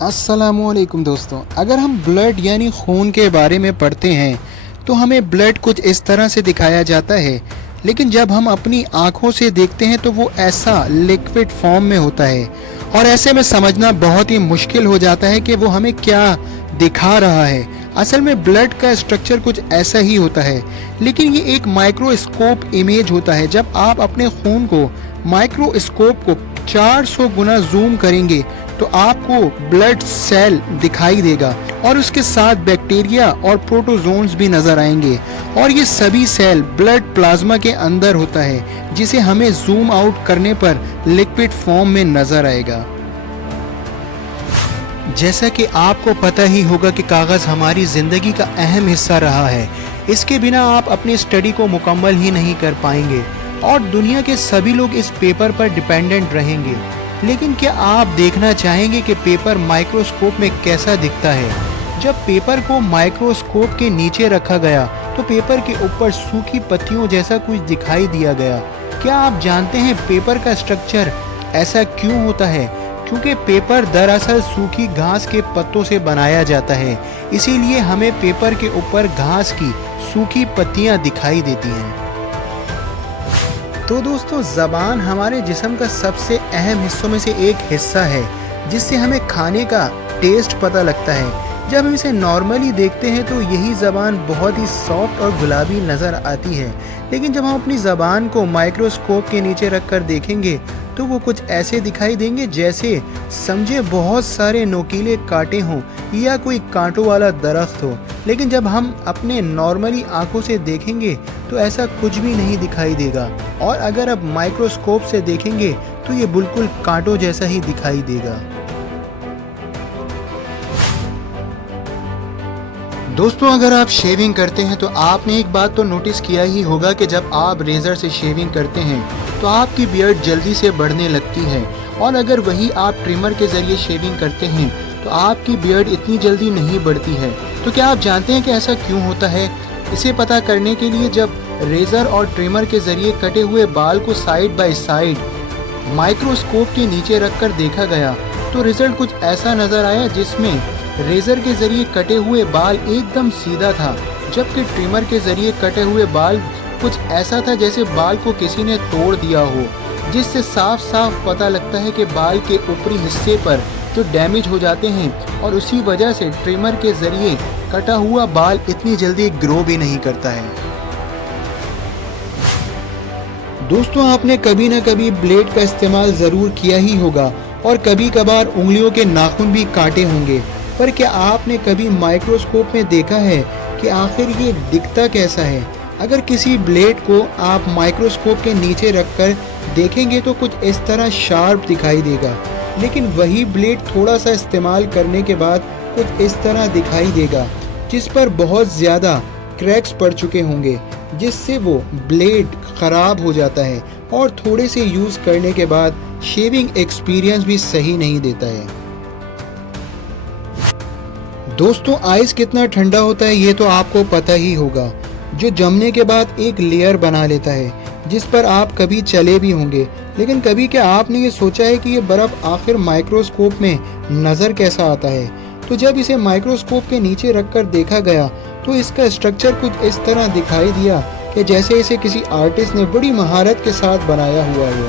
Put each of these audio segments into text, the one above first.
अस्सलामुअलैकुम दोस्तों, अगर हम ब्लड यानी खून के बारे में पढ़ते हैं तो हमें ब्लड कुछ इस तरह से दिखाया जाता है, लेकिन जब हम अपनी आँखों से देखते हैं तो वो ऐसा लिक्विड फॉर्म में होता है और ऐसे में समझना बहुत ही मुश्किल हो जाता है कि वो हमें क्या दिखा रहा है। असल में ब्लड का स्ट्रक्चर कुछ ऐसा ही होता है, लेकिन ये एक माइक्रोस्कोप इमेज होता है। जब आप अपने खून को माइक्रोस्कोप को 400 गुना जूम करेंगे तो आपको ब्लड सेल दिखाई देगा और उसके साथ बैक्टीरिया और प्रोटोजोन्स भी नजर आएंगे और ये सभी सेल ब्लड प्लाज्मा के अंदर होता है, जिसे हमें जूम आउट करने पर लिक्विड फॉर्म में नजर आएगा। जैसा कि आपको पता ही होगा कि कागज़ हमारी ज़िंदगी का अहम हिस्सा रहा है। इसके बिना आप अपनी स्टडी को मुकम्मल ही नहीं कर पाएंगे और दुनिया के सभी लोग इस पेपर पर डिपेंडेंट रहेंगे। लेकिन क्या आप देखना चाहेंगे कि पेपर माइक्रोस्कोप में कैसा दिखता है? जब पेपर को माइक्रोस्कोप के नीचे रखा गया तो पेपर के ऊपर सूखी पत्तियों जैसा कुछ दिखाई दिया गया। क्या आप जानते हैं पेपर का स्ट्रक्चर ऐसा क्यों होता है? क्योंकि पेपर दरअसल सूखी घास के पत्तों से बनाया जाता है, इसीलिए हमें पेपर के ऊपर घास की सूखी पत्तियां दिखाई देती हैं। तो दोस्तों, ज़बान हमारे जिस्म का सबसे अहम हिस्सों में से एक हिस्सा है, जिससे हमें खाने का टेस्ट पता लगता है। जब हम इसे नॉर्मली देखते हैं तो यही ज़बान बहुत ही सॉफ्ट और गुलाबी नज़र आती है, लेकिन जब हम अपनी ज़बान को माइक्रोस्कोप के नीचे रख कर देखेंगे तो वो कुछ ऐसे दिखाई देंगे जैसे समझे बहुत सारे नोकीले कांटे हों या कोई कांटों वाला दरख्त हो। लेकिन जब हम अपने नॉर्मली आंखों से देखेंगे तो ऐसा कुछ भी नहीं दिखाई देगा, और अगर आप माइक्रोस्कोप से देखेंगे तो ये बिल्कुल कांटों जैसा ही दिखाई देगा। दोस्तों, अगर आप शेविंग करते हैं तो आपने एक बात तो नोटिस किया ही होगा कि जब आप रेज़र से शेविंग करते हैं तो आपकी बियर्ड जल्दी से बढ़ने लगती है, और अगर वही आप ट्रिमर के ज़रिए शेविंग करते हैं तो आपकी बियर्ड इतनी जल्दी नहीं बढ़ती है। तो क्या आप जानते हैं कि ऐसा क्यों होता है? इसे पता करने के लिए जब रेज़र और ट्रिमर के ज़रिए कटे हुए बाल को साइड बाय साइड माइक्रोस्कोप के नीचे रखकर देखा गया तो रिज़ल्ट कुछ ऐसा नज़र आया जिसमें रेज़र के ज़रिए कटे हुए बाल एकदम सीधा था, जबकि ट्रिमर के ज़रिए कटे हुए बाल कुछ ऐसा था जैसे बाल को किसी ने तोड़ दिया हो, जिससे साफ साफ पता लगता है कि बाल के ऊपरी हिस्से पर जो डैमेज हो जाते हैं और उसी वजह से ट्रिमर के ज़रिए कटा हुआ बाल इतनी जल्दी ग्रो भी नहीं करता है। दोस्तों, आपने कभी न कभी ब्लेड का इस्तेमाल ज़रूर किया ही होगा और कभी कभार उंगलियों के नाखून भी काटे होंगे, पर क्या आपने कभी माइक्रोस्कोप में देखा है कि आखिर ये दिखता कैसा है? अगर किसी ब्लेड को आप माइक्रोस्कोप के नीचे रखकर देखेंगे तो कुछ इस तरह शार्प दिखाई देगा, लेकिन वही ब्लेड थोड़ा सा इस्तेमाल करने के बाद कुछ इस तरह दिखाई देगा, जिस पर बहुत ज़्यादा क्रैक्स पड़ चुके होंगे, जिससे वो ब्लेड ख़राब हो जाता है और थोड़े से यूज़ करने के बाद शेविंग एक्सपीरियंस भी सही नहीं देता है। दोस्तों, आइस कितना ठंडा होता है ये तो आपको पता ही होगा, जो जमने के बाद एक लेयर बना लेता है जिस पर आप कभी चले भी होंगे। लेकिन कभी क्या आपने ये सोचा है कि ये बर्फ़ आखिर माइक्रोस्कोप में नज़र कैसा आता है? तो जब इसे माइक्रोस्कोप के नीचे रखकर देखा गया तो इसका स्ट्रक्चर कुछ इस तरह दिखाई दिया कि जैसे इसे किसी आर्टिस्ट ने बड़ी महारत के साथ बनाया हुआ हो।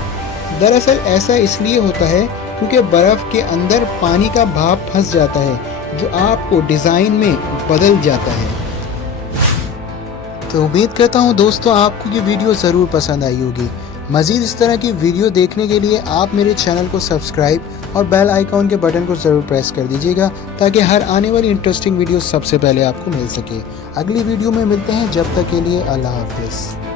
दरअसल ऐसा इसलिए होता है क्योंकि बर्फ़ के अंदर पानी का भाप फंस जाता है, जो आपको डिज़ाइन में बदल जाता है। तो उम्मीद करता हूँ दोस्तों आपको ये वीडियो ज़रूर पसंद आई होगी। मज़ीद इस तरह की वीडियो देखने के लिए आप मेरे चैनल को सब्सक्राइब और बेल आइकॉन के बटन को ज़रूर प्रेस कर दीजिएगा, ताकि हर आने वाली इंटरेस्टिंग वीडियो सबसे पहले आपको मिल सके। अगली वीडियो में मिलते हैं, जब तक के लिए अल्लाह हाफ़िज़।